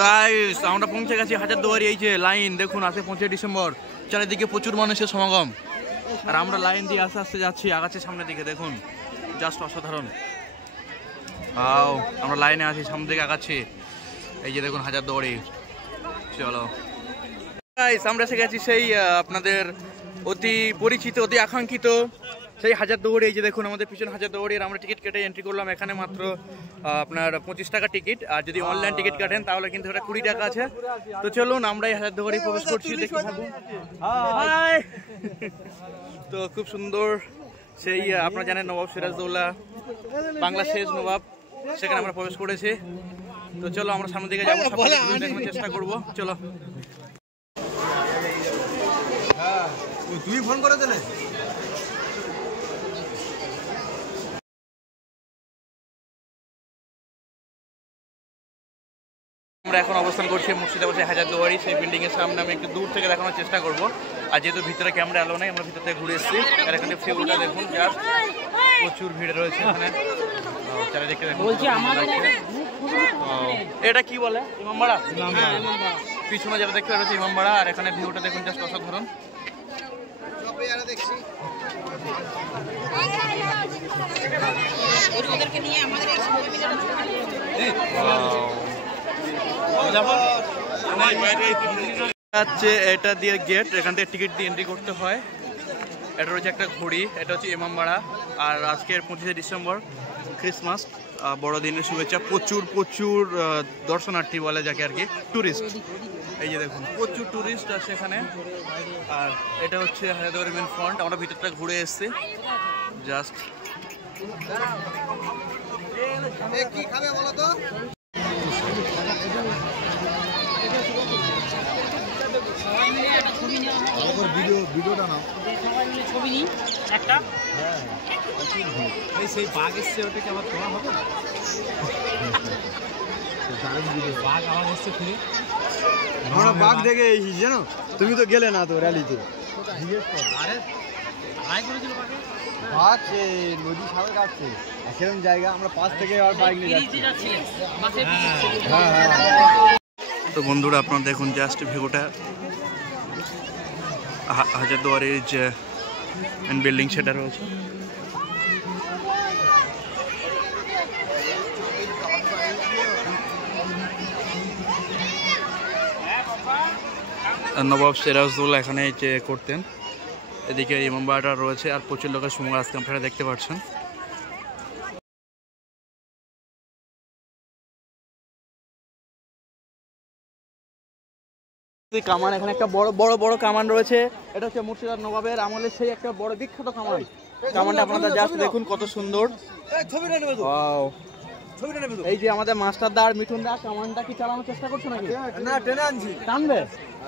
Guys আমরা পৌঁছে গেছি হাজারদুয়ারি। এই যে লাইন দেখুন, আছে 25 ডিসেম্বর, চারিদিকে প্রচুর মানুষের সমাগম। আর আমরা লাইন দিয়ে আস্তে আস্তে যাচ্ছি, আগাচ্ছি সামনের দিকে। দেখুন জাস্ট অসাধারণ। আমরা লাইনে আছি, সামনের দিকে আগাচ্ছি। এই যে দেখুন হাজারদুয়ারি। চলো গাইস আমরা এসে গেছি সেই আপনাদের অতি পরিচিত, অতি আকাঙ্ক্ষিত সেই হাজারদুয়ারি। এই যে দেখুন আমাদের পিছনে হাজারদুয়ারির আমরা টিকিট কেটে এন্ট্রি করলাম। এখানে মাত্র আপনার 25 টাকা টিকিট, আর যদি অনলাইন টিকিট কাটেন তাহলে কিন্তু এটা 20 টাকা আছে। তো চলুন আমরা এই হাজারদুয়ারি প্রবেশ করছি, দেখি থাকুন। তো খুব সুন্দর সেই আপনারা জানেন নবাব সিরাজদৌল্লা, বাংলা শেষ নবাব, সেখানে আমরা প্রবেশ করেছি। তো চলো আমরা সামনের দিকে যাবো, দেখানোর চেষ্টা করবো। চলো। তুই ফোন করে দিলে আমরা এখন অবস্থান করছি মুর্শিদাবাদের হাজারদুয়ারি, সেই বিল্ডিং এর সামনে। আমি একটু দূর থেকে দেখানোর চেষ্টা করব। আর যেহেতু ভিতরে ক্যামেরা এলো নাই, আমরা ভিতর থেকে ঘুরে এসেছি। আর এখানে ফিউটা দেখুন, জাস্ট প্রচুর ভিড় রয়েছে এখানে। চারিদিকে দেখুন। এটা কি বলে? ইমামবাড়া। পিছনে যেটা দেখতে পাচ্ছি ইমামবাড়া। আর এখানে ভিউটা দেখুন, জাস্ট অসাধারণ। এটা দিয়ে গেট, এখান থেকে টিকিট দিয়ে এন্ট্রি করতে হয়। এটা রয়েছে একটা ঘড়ি, এটা হচ্ছে ইমামবাড়া। আর আজকের 25 ডিসেম্বর ক্রিসমাস, বড়দিনের শুভেচ্ছা। প্রচুর প্রচুর দর্শনার্থী বলে যাকে আর কি, টুরিস্ট। এই যে দেখুন প্রচুর টুরিস্ট আছে এখানে। আর এটা হচ্ছে হাজারদুয়ারি মেন ফ্রন্ট। আমরা ভিতরটা ঘুরে এসেছি জাস্ট। কি খাবে বলো তো? ভিডিওটা নাও, ছবি নি একটা। হ্যাঁ সেই বাঘ এসছে, ওটাকে আবার তোলা হবে। বাঘ আওয়াজ এসছে ফিরে। আমরা বাঘ দেখে এসেছি জানো, তুমি তো গেলে না তো র্যালিতে। আরে আড়াই করেছিল বাঘে। বাঘ নদী সামনে কাটছে, সেরকম জায়গা আমরা পাশ থেকে আর বাইক নিয়ে যাচ্ছি। তো বন্ধুরা আপনারা দেখুন জাস্ট ভিউটা, হাজারদুয়ারির যে মেন বিল্ডিং সেটা রয়েছে। নবাব সিরাজদৌল্লা এখানে যে করতেন। এদিকে ইমামবাড়া রয়েছে, আর প্রচুর লোকের সময় আজকে আপনারা দেখতে পাচ্ছেন। কামান, এখানে একটা বড় বড় বড় কামান রয়েছে। এটা হচ্ছে মুর্শিদাবাদ নবাবের আমলের সেই একটা বড় বিখ্যাত কামান। কামানটা আপনারা জাস্ট দেখুন কত সুন্দর। এই যে আমাদের মাস্টারদা আর মিঠুনদা কামানটা কি চালানোর চেষ্টা করছে নাকি? না, টেনে আনছি। টানবে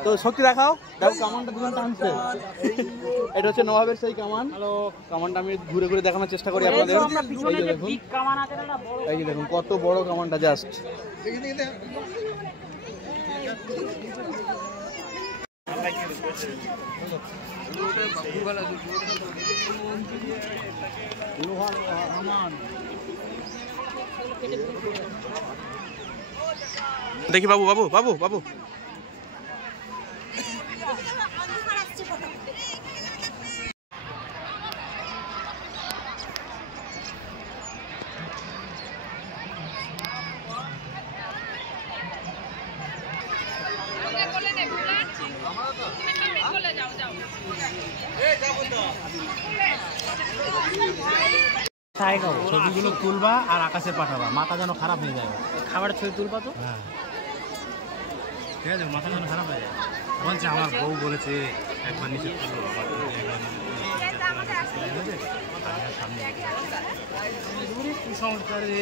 তো শক্তি দেখাও, দেখো কামানটা দুজন টানছে। এটা হচ্ছে নবাবের সেই কামান। কামানটা আমি ঘুরে ঘুরে দেখানোর চেষ্টা করি আপনাদের। এই যে দেখুন, এই যে দেখুন কত বড় কামানটা জাস্ট। দেখি বাবু বাবু বাবু বাবু ছবিগুলো তুলবা আর আকাশে পাঠাবা, মাথা যেন খারাপ হয়ে যায়। খাবারের ছবি তুলবা তো? হ্যাঁ ঠিক আছে, মাথা যেন খারাপ হয়ে যায়। বলছে আমার বউ বলেছে একবার নিচে সামনে কুসংস্কারে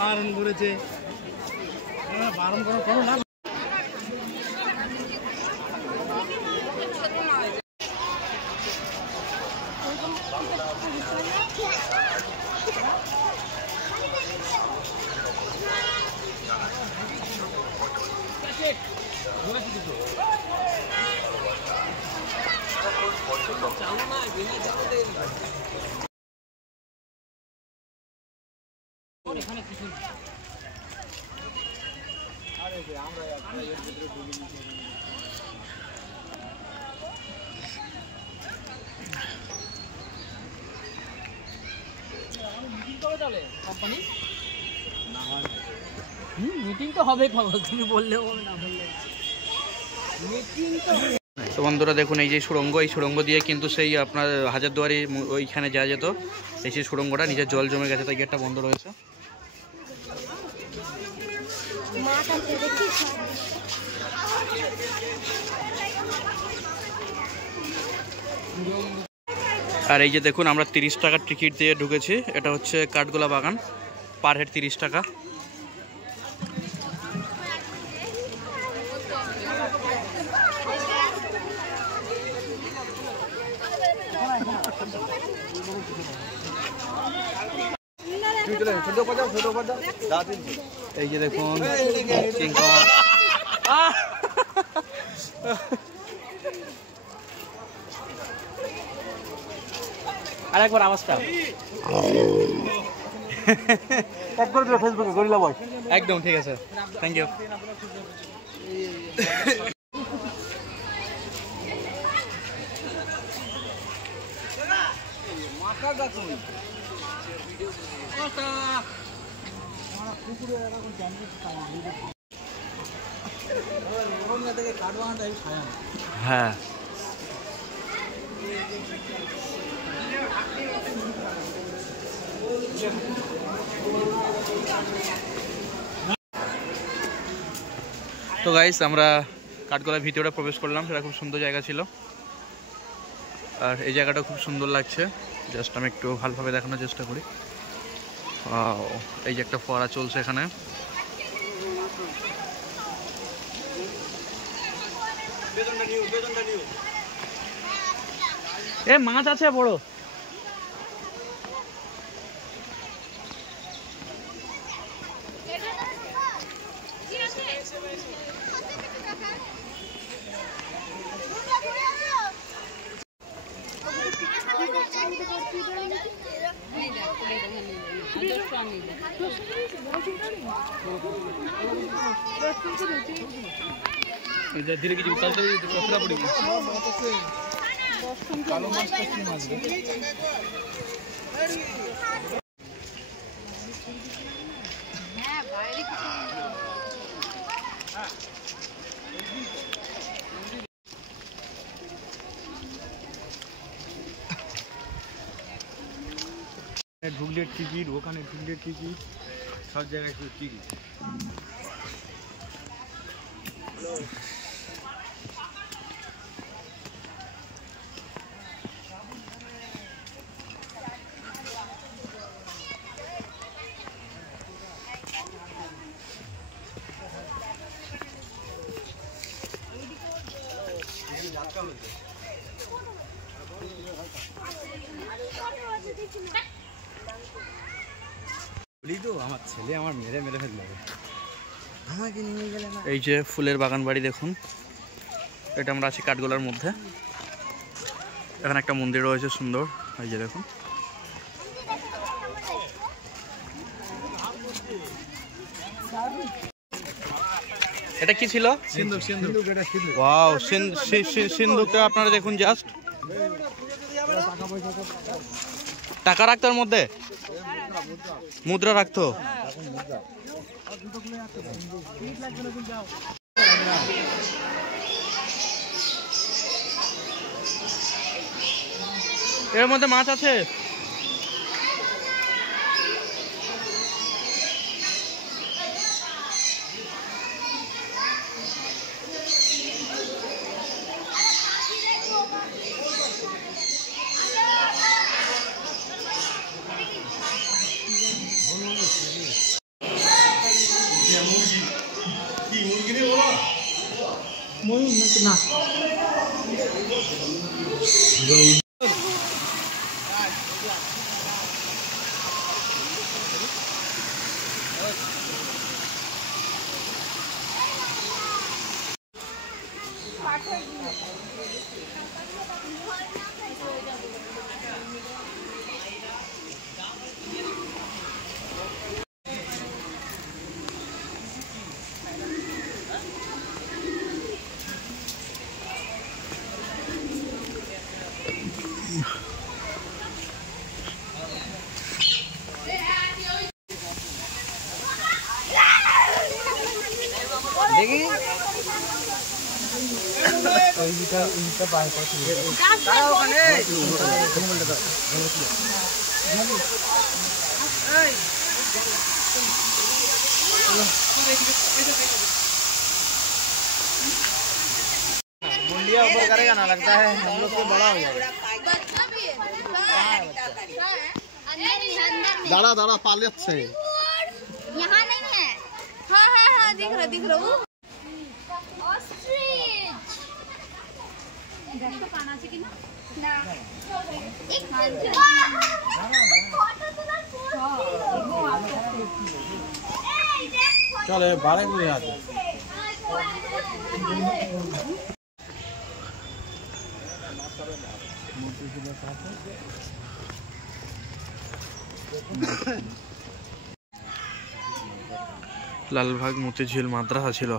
বারণ করেছে, বারণ করার কোনো না। মিটিং তো হবে পাগল, তুমি বললেও হবে না বললে মিটিং তো। তো বন্ধুরা দেখুন এই যে সুড়ঙ্গ, এই সুড়ঙ্গ দিয়ে কিন্তু সেই আপনার হাজারদুয়ারি ওইখানে যাওয়া যেত। এই সেই সুড়ঙ্গটা নিজের জল জমে গেছে, তাই গেটটা বন্ধ রয়েছে। আর এই যে দেখুন আমরা 30 টাকার টিকিট দিয়ে ঢুকেছি। এটা হচ্ছে কাঠগোলা বাগান, পার হেড 30 টাকা। এই যে দেখুন আর একবার আওয়াজটা ফেসবুকে গরিলা বয়। একদম ঠিক আছে, থ্যাংক ইউ। হ্যাঁ তো গাইস আমরা কাঠগোলার ভিতরে প্রবেশ করলাম। সেটা খুব সুন্দর জায়গা ছিল, আর এই জায়গাটা খুব সুন্দর লাগছে। জাস্ট আমি একটু ভালোভাবে দেখানোর চেষ্টা করি। এই যে একটা ফোয়ারা চলছে এখানে। এ মাছ আছে বড়। ধীরে কিছু পড়ি কালো মাছটা কি মাছ রে? হ্যাঁ বাইরে ঢুকলে টিকিট, ওখানে ঢুকলে টিকিট, সব জায়গায় টিকিট। আমার ছেলে আমার মেরে মেরে ফেলবে, আমাকে নিয়ে গেলে না। এই যে ফুলের বাগান বাড়ি দেখুন, এটা আমরা আছি কাঠগোলার মধ্যে। এখানে একটা মন্দির রয়েছে সুন্দর, এই যে দেখুন। এটা কি ছিল? সিন্ধুক। সিন্ধুক এটা সিন্ধুক। ওয়াও, সিন্ধুকটা আপনারা দেখুন জাস্ট। টাকা রাখতো এর মধ্যে, মুদ্রা রাখতো। এর মধ্যে মাছ আছে। না দেখি मुंडिया ऊपर करेगा ना, लगता है हम लोग से बड़ा हो जाएगा। दाड़ा दाड़ा पालियत से यहाँ नहीं है। हाँ हाँ हाँ दिख रहा वो ऑस्ट्रिच। देखो पाना चाहिए ना ना एक चल बारह को यहाँ লালবাগ মতিঝিল মাদ্রাসা ছিল।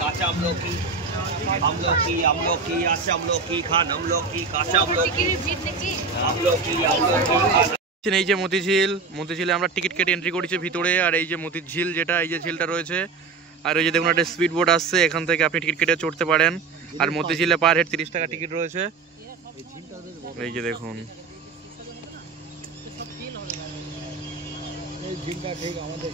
কাঁচা আমলকি আমলকি আমলকি আছে আমলকি খান আমলকি কাঁচা আমলকি আমলকি আমলকি খান। এই যে মতিঝিলে আমরা টিকিট কেটে এন্ট্রি করেছি ভিতরে। আর এই যে মতিঝিল যেটা, এই যে ঝিলটা রয়েছে। আর এই যে দেখুন একটা স্পিড বোট আসছে, এখান থেকে আপনি টিকিট কেটে চড়তে পারেন। আর মতিঝিলে পার হেড 30 টাকা টিকিট রয়েছে। এই যে দেখুন ঝিলটা ঠিক আমাদের